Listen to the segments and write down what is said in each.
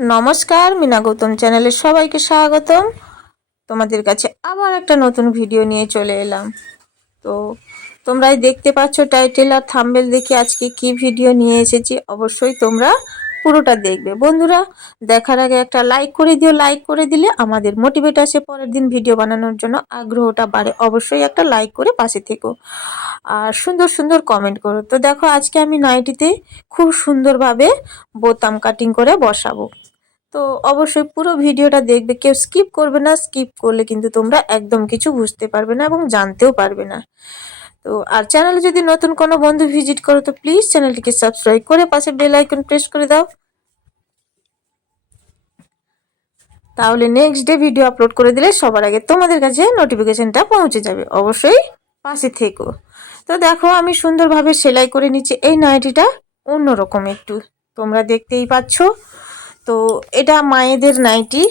নমস্কার, মিনা গৌতম চ্যানেলে সবাইকে স্বাগতম। তোমাদের কাছে আবার একটা নতুন ভিডিও নিয়ে চলে এলাম। তো তোমরাই দেখতে পাচ্ছ টাইটেল আর থাম্বেল দেখে আজকে কি ভিডিও নিয়ে এসেছি, অবশ্যই তোমরা পুরোটা দেখবে। বন্ধুরা, দেখার আগে একটা লাইক করে দিও। লাইক করে দিলে আমাদের মোটিভেট আসে পরের দিন ভিডিও বানানোর জন্য। আগ্রহটা বাড়ে অবশ্যই একটা লাইক করে পাশে থেকো। আর সুন্দর সুন্দর কমেন্ট করো। তো দেখো, আজকে আমি নাইটিতে খুব সুন্দরভাবে বোতাম কাটিং করে বসাবো। তো অবশ্যই পুরো ভিডিওটা দেখবে। কেউ স্কিপ করবে না স্কিপ করলে কিন্তু তোমরা একদম কিছু বুঝতে পারবে না এবং জানতেও পারবে না। তো আর চ্যানেলে যদি নতুন কোনো বন্ধু ভিজিট করো, তো প্লিজ চ্যানেলটিকে সাবস্ক্রাইব করে পাশে বেল আইকন প্রেস করে দাও। তাহলে নেক্সট ডে ভিডিও আপলোড করে দিলে সবার আগে তোমাদের কাছে নোটিফিকেশনটা পৌঁছে যাবে। অবশ্যই পাশে থেকো। তো দেখো, আমি সুন্দরভাবে সেলাই করে নিচ্ছি। এই নাইটিটা অন্যরকম একটু। তোমরা দেখতেই পাচ্ছ। তো এটা মায়েদের নাইটি।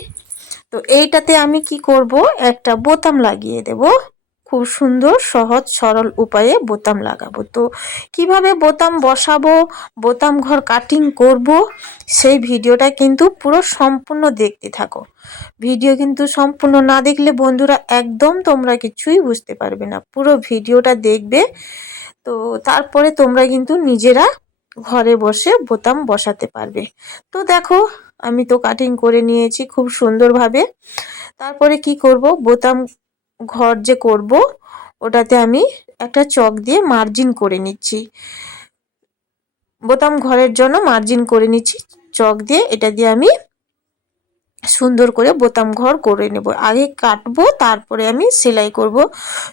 তো এইটাতে আমি কি করব? একটা বোতাম লাগিয়ে দেব। খুব সুন্দর, সহজ, সরল উপায়ে বোতাম লাগাবো। তো কীভাবে বোতাম বসাবো, বোতাম ঘর কাটিং করব, সেই ভিডিওটা কিন্তু পুরো সম্পূর্ণ দেখতে থাকো। ভিডিও কিন্তু সম্পূর্ণ না দেখলে বন্ধুরা একদম তোমরা কিছুই বুঝতে পারবে না। পুরো ভিডিওটা দেখবে, তো তারপরে তোমরা কিন্তু নিজেরা ঘরে বসে বোতাম বসাতে পারবে। তো দেখো, আমি তো কাটিং করে নিয়েছি খুব সুন্দরভাবে। তারপরে কি করব? বোতাম ঘর যে করব, ওটাতে আমি একটা চক দিয়ে মার্জিন করে নিচ্ছি। বোতাম ঘরের জন্য মার্জিন করে নিচ্ছি, চক দিয়ে এটা দিয়ে আমি সুন্দর করে বোতাম ঘর করে নেব। আগে কাটবো, তারপরে আমি সেলাই করব।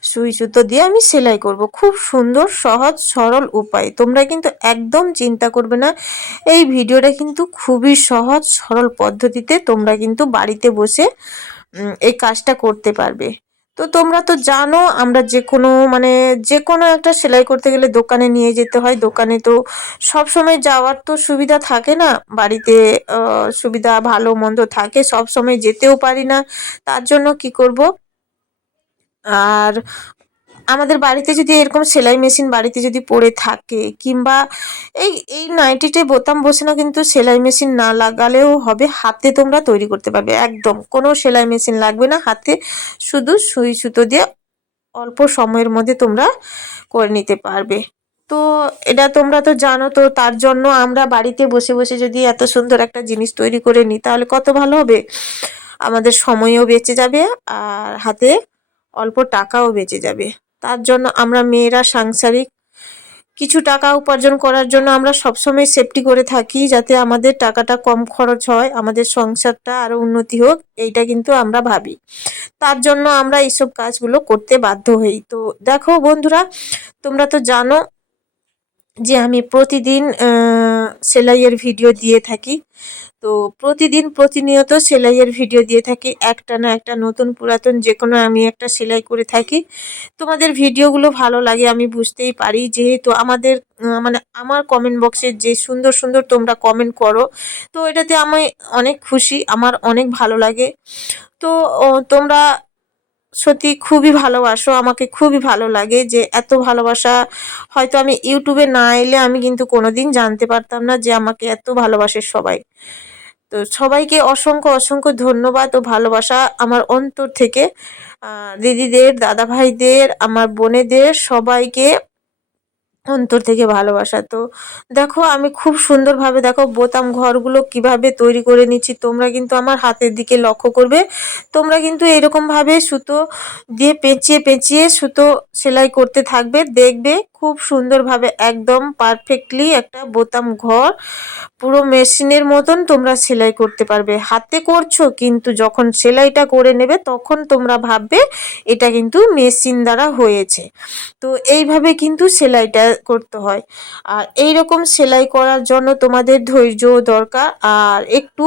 সুই সুতো দিয়ে আমি সেলাই করব। খুব সুন্দর, সহজ, সরল উপায়। তোমরা কিন্তু একদম চিন্তা করবে না। এই ভিডিওটা কিন্তু খুবই সহজ, সরল পদ্ধতিতে তোমরা কিন্তু বাড়িতে বসে এই কাজটা করতে পারবে। তো তোমরা তো জানো, আমরা যে কোনো মানে যে কোনো একটা সেলাই করতে গেলে দোকানে নিয়ে যেতে হয়। দোকানে তো সব সময় যাওয়ার তো সুবিধা থাকে না। বাড়িতে সুবিধা ভালো মন্দ থাকে সব সময় যেতেও পারি না। তার জন্য কি করব? আর আমাদের বাড়িতে যদি এরকম সেলাই মেশিন বাড়িতে যদি পড়ে থাকে, কিংবা এই এই নাইটিতে বোতাম বসে না কিন্তু সেলাই মেশিন না লাগালেও হবে, হাতে তোমরা তৈরি করতে পারবে, একদম। কোনো সেলাই মেশিন লাগবে না, হাতে শুধু সুই সুতো দিয়ে অল্প সময়ের মধ্যে তোমরা করে নিতে পারবে। তো এটা তোমরা তো জানো, তো তার জন্য আমরা বাড়িতে বসে বসে যদি এত সুন্দর একটা জিনিস তৈরি করে নিই, তাহলে কত ভালো হবে? আমাদের সময়ও বেঁচে যাবে আর হাতে অল্প টাকাও বেঁচে যাবে। তার জন্য আমরা মেয়েরা সাংসারিক। কিছু টাকা উপার্জন করার জন্য আমরা সবসময় সেফটি করে থাকি যাতে আমাদের টাকাটা কম খরচ হয়, আমাদের সংসারটা আরও উন্নতি হোক, এইটা কিন্তু আমরা ভাবি। তার জন্য আমরা এইসব কাজগুলো করতে বাধ্য হই। তো দেখো বন্ধুরা, তোমরা তো জানো যে আমি প্রতিদিন সেলাইয়ের ভিডিও দিয়ে থাকি। তো প্রতিদিন প্রতিনিয়ত সেলাইয়ের ভিডিও দিয়ে থাকি। একটা না একটা নতুন পুরাতন যে কোনো আমি একটা সেলাই করে থাকি। তোমাদের ভিডিওগুলো ভালো লাগে আমি বুঝতেই পারি। যেহেতু আমাদের মানে আমার কমেন্ট বক্সে যে সুন্দর সুন্দর তোমরা কমেন্ট করো, তো এটাতে আমি অনেক খুশি, আমার অনেক ভালো লাগে। তো তোমরা সত্যি খুবই ভালোবাসো। আমাকে খুবই ভালো লাগে যে এত ভালোবাসা। হয়তো আমি ইউটিউবে না এলে আমি কিন্তু কোনোদিন জানতে পারতাম না যে আমাকে এত ভালোবাসে সবাই। তো সবাইকে অসংখ্য অসংখ্য ধন্যবাদ ও ভালোবাসা আমার অন্তর থেকে। দিদিদের দাদা ভাইদের আমার বোনেদের সবাইকে অন্তর থেকে ভালোবাসা। তো দেখো, আমি খুব সুন্দরভাবে দেখো বোতাম ঘরগুলো কীভাবে তৈরি করে নিচ্ছি। তোমরা কিন্তু আমার হাতের দিকে লক্ষ্য করবে। তোমরা কিন্তু এরকমভাবে সুতো দিয়ে পেঁচিয়ে পেঁচিয়ে সুতো সেলাই করতে থাকবে। দেখবে খুব সুন্দরভাবে, একদম পারফেক্টলি একটা বোতাম ঘর। পুরো মেশিনের মতন তোমরা সেলাই করতে পারবে। হাতে করছ, কিন্তু যখন সেলাইটা করে নেবে, তখন তোমরা ভাববে এটা কিন্তু মেশিন দ্বারা হয়েছে। তো এইভাবে কিন্তু সেলাইটা করতে হয়। আর এই রকম সেলাই করার জন্য তোমাদের ধৈর্য দরকার। আর একটু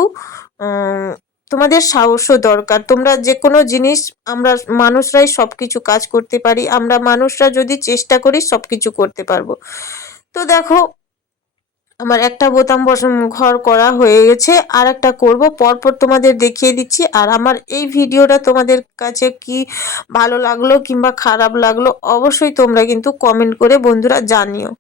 তোমাদের সাহসও দরকার। তোমরা যে কোনো জিনিস আমরা মানুষরাই সব কিছু কাজ করতে পারি, আমরা মানুষরা যদি চেষ্টা করি সব কিছু করতে পারব। তো দেখো, আমার একটা বোতাম ঘর করা হয়ে গেছে আর একটা করব, পরপর তোমাদের দেখিয়ে দিচ্ছি। আর আমার এই ভিডিওটা তোমাদের কাছে কি ভালো লাগল কিংবা খারাপ লাগল, অবশ্যই তোমরা কিন্তু কমেন্ট করে বন্ধুরা জানিও।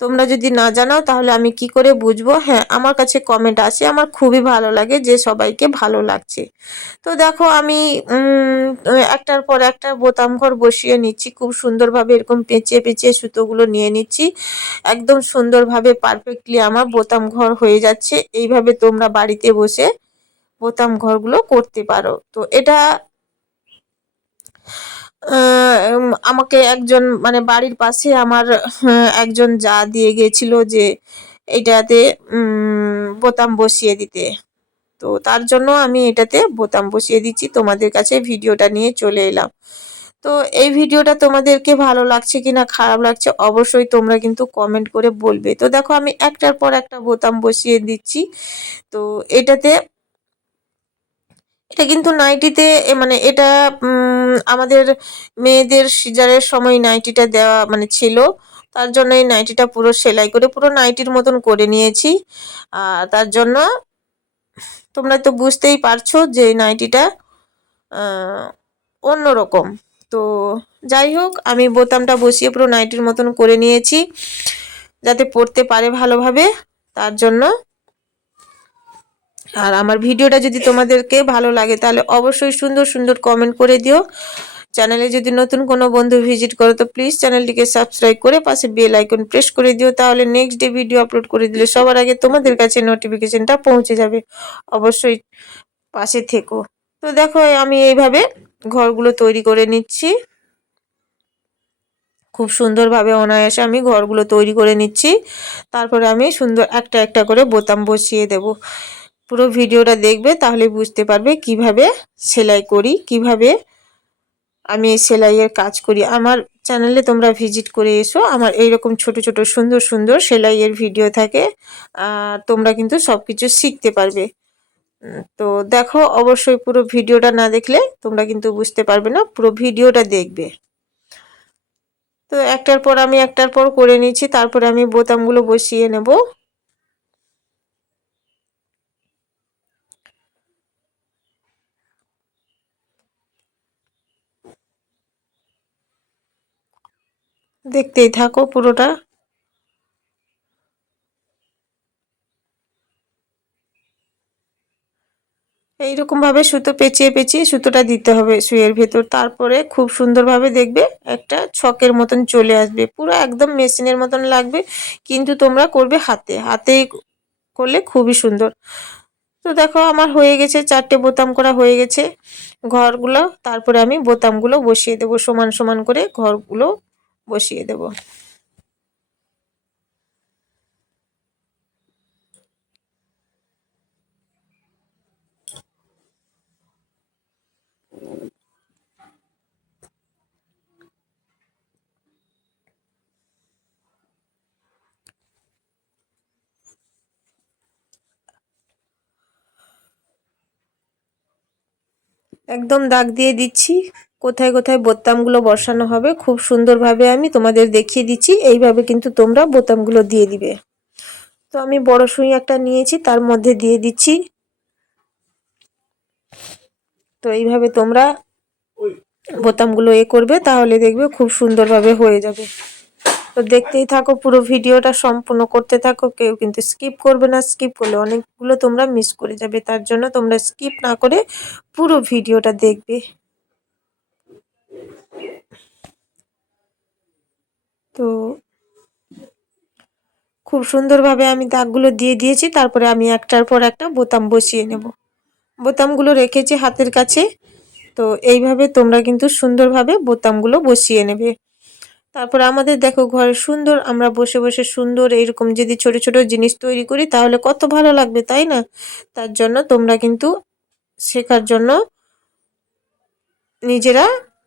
তোমরা যদি না জানাও, তাহলে আমি কি করে বুঝব? হ্যাঁ আমার কাছে কমেন্ট আসে। আমার খুবই ভালো লাগে যে সবাইকে ভালো লাগছে। তো দেখো, আমি একটার পর একটা বোতাম ঘর বসিয়ে নিচ্ছি। খুব সুন্দরভাবে এরকম পেঁচিয়ে পেঁচিয়ে সুতোগুলো নিয়ে নিচ্ছি। একদম সুন্দরভাবে পারফেক্টলি আমার বোতাম ঘর হয়ে যাচ্ছে। এইভাবে তোমরা বাড়িতে বসে বোতাম ঘরগুলো করতে পারো। তো এটা আমাকে একজন মানে বাড়ির পাশে আমার একজন যা দিয়ে গিয়েছিল যে এটাতে বোতাম বসিয়ে দিতে। তো তার জন্য আমি এটাতে বোতাম বসিয়ে দিচ্ছি। তোমাদের কাছে ভিডিওটা নিয়ে চলে এলাম। তো এই ভিডিওটা তোমাদেরকে ভালো লাগছে কি না খারাপ লাগছে, অবশ্যই তোমরা কিন্তু কমেন্ট করে বলবে। তো দেখো, আমি একটার পর একটা বোতাম বসিয়ে দিচ্ছি। তো এটাতে এটা কিন্তু নাইটিতে মানে এটা আমাদের মেয়েদের সিজারের সময় নাইটিটা দেওয়া মানে ছিল। তার জন্য এই নাইটিটা পুরো সেলাই করে পুরো নাইটির মতন করে নিয়েছি। আর তার জন্য তোমরা তো বুঝতেই পারছ যে নাইটিটা অন্যরকম। তো যাই হোক, আমি বোতামটা বসিয়ে পুরো নাইটির মতন করে নিয়েছি, যাতে পড়তে পারে ভালোভাবে। তার জন্য আর আমার ভিডিওটা যদি তোমাদেরকে ভালো লাগে, তাহলে অবশ্যই সুন্দর সুন্দর কমেন্ট করে দিও। চ্যানেলে যদি নতুন কোনো বন্ধু ভিজিট করো, তো প্লিজ চ্যানেলটিকে সাবস্ক্রাইব করে পাশে বেল আইকন প্রেস করে দিও। তাহলে নেক্সট ডে ভিডিও আপলোড করে দিলে সবার আগে তোমাদের কাছে নোটিফিকেশনটা পৌঁছে যাবে। অবশ্যই পাশে থেকো। তো দেখো, আমি এইভাবে ঘরগুলো তৈরি করে নিচ্ছি। খুব সুন্দরভাবে অনায়াসে আমি ঘরগুলো তৈরি করে নিচ্ছি। তারপরে আমি সুন্দর একটা একটা করে বোতাম বসিয়ে দেব। পুরো ভিডিওটা দেখবে, তাহলে বুঝতে পারবে কীভাবে সেলাই করি, কীভাবে আমি সেলাইয়ের কাজ করি। আমার চ্যানেলে তোমরা ভিজিট করে এসো, আমার এইরকম ছোট ছোট সুন্দর সুন্দর সেলাইয়ের ভিডিও থাকে, আর তোমরা কিন্তু সব কিছু শিখতে পারবে। তো দেখো, অবশ্যই পুরো ভিডিওটা না দেখলে তোমরা কিন্তু বুঝতে পারবে না, পুরো ভিডিওটা দেখবে। তো একটার পর আমি একটার পর করে নিচ্ছি, তারপরে আমি বোতামগুলো বসিয়ে নেব। দেখতেই থাকো পুরোটা। এইরকমভাবে সুতো পেঁচিয়ে পেঁচিয়ে সুতোটা দিতে হবে সুইয়ের ভেতর। তারপরে খুব সুন্দরভাবে দেখবে একটা ছকের মতন চলে আসবে। পুরো একদম মেশিনের মতন লাগবে, কিন্তু তোমরা করবে হাতে। হাতেই করলে খুবই সুন্দর। তো দেখো আমার হয়ে গেছে, চারটে বোতাম করা হয়ে গেছে। ঘরগুলো, তারপরে আমি বোতামগুলো বসিয়ে দেবো সমান সমান করে। ঘরগুলো বসিয়ে দেব। একদম দাগ দিয়ে দিচ্ছি। কোথায় কোথায় বোতামগুলো বসানো হবে খুব সুন্দরভাবে আমি তোমাদের দেখিয়ে দিচ্ছি। এইভাবে কিন্তু তোমরা বোতামগুলো দিয়ে দিবে। তো আমি বড় সুই একটা নিয়েছি তার মধ্যে দিয়ে দিচ্ছি। তো এইভাবে তোমরা বোতামগুলো এ করবে তাহলে দেখবে খুব সুন্দরভাবে হয়ে যাবে। তো দেখতেই থাকো, পুরো ভিডিওটা সম্পূর্ণ করতে থাকো। কেউ কিন্তু স্কিপ করবে না স্কিপ করলে অনেকগুলো তোমরা মিস করে যাবে। তার জন্য তোমরা স্কিপ না করে পুরো ভিডিওটা দেখবে। তো খুব সুন্দরভাবে আমি দাগগুলো দিয়ে দিয়েছি, তারপরে আমি একটার পর একটা বোতাম বসিয়ে নেব। বোতামগুলো রেখেছি হাতের কাছে, তো এইভাবে তোমরা কিন্তু সুন্দরভাবে বোতামগুলো বসিয়ে নেবে। তারপর আমাদের দেখো ঘরে সুন্দর, আমরা বসে বসে সুন্দর এইরকম যদি ছোট ছোট জিনিস তৈরি করি তাহলে কত ভালো লাগবে, তাই না? তার জন্য তোমরা কিন্তু শেখার জন্য নিজেরা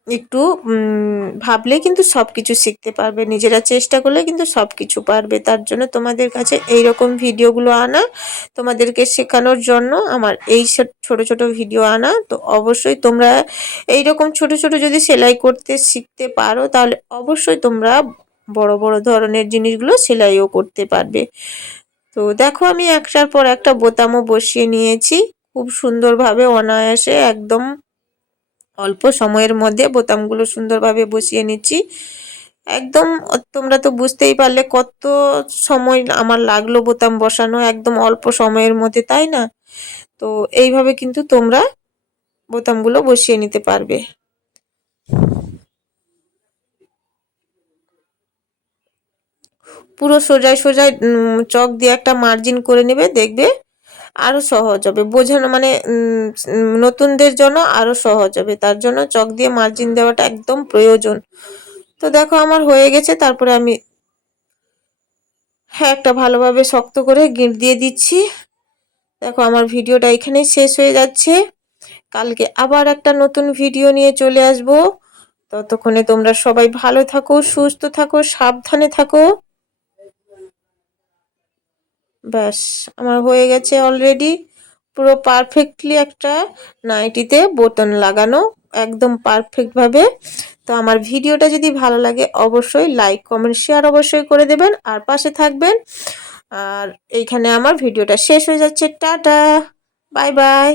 একটু ভাবলে কিন্তু সব কিছু শিখতে পারবে, নিজেরা চেষ্টা করলে কিন্তু সব কিছু পারবে। তার জন্য তোমাদের কাছে এই রকম ভিডিওগুলো আনা, তোমাদেরকে শেখানোর জন্য আমার এই ছোট ছোট ভিডিও আনা। তো অবশ্যই তোমরা এই রকম ছোট ছোট যদি সেলাই করতে শিখতে পারো, তাহলে অবশ্যই তোমরা বড় বড় ধরনের জিনিসগুলো সেলাইও করতে পারবে। তো দেখো আমি একটার পর একটা বোতামও বসিয়ে নিয়েছি। খুব সুন্দরভাবে অনায়াসে একদম অল্প সময়ের মধ্যে বোতামগুলো সুন্দরভাবে বসিয়ে নিচ্ছি। একদম, তোমরা তো বুঝতেই পারলে কত সময় আমার লাগল বোতাম বসানো, একদম অল্প সময়ের মধ্যে, তাই না? তো এইভাবে কিন্তু তোমরা বোতামগুলো বসিয়ে নিতে পারবে। পুরো সোজায় সোজায় চক দিয়ে একটা মার্জিন করে নেবে, দেখবে আরও সহজ হবে। বোঝানো মানে নতুনদের জন্য আরও সহজ হবে। তার জন্য চক দিয়ে মার্জিন দেওয়াটা একদম প্রয়োজন। তো দেখো আমার হয়ে গেছে, তারপরে আমি হ্যাঁ একটা ভালোভাবে শক্ত করে গিঁট দিয়ে দিচ্ছি। দেখো আমার ভিডিওটা এখানেই শেষ হয়ে যাচ্ছে। কালকে আবার একটা নতুন ভিডিও নিয়ে চলে আসব। ততক্ষণে তোমরা সবাই ভালো থাকো, সুস্থ থাকো, সাবধানে থাকো। ব্যাস, আমার হয়ে গেছে অলরেডি পুরো পারফেক্টলি একটা নাইটিতে বোতন লাগানো, একদম পারফেক্টভাবে তো আমার ভিডিওটা যদি ভালো লাগে অবশ্যই লাইক কমেন্ট শেয়ার অবশ্যই করে দেবেন আর পাশে থাকবেন। আর এইখানে আমার ভিডিওটা শেষ হয়ে যাচ্ছে, টাটা বাই বাই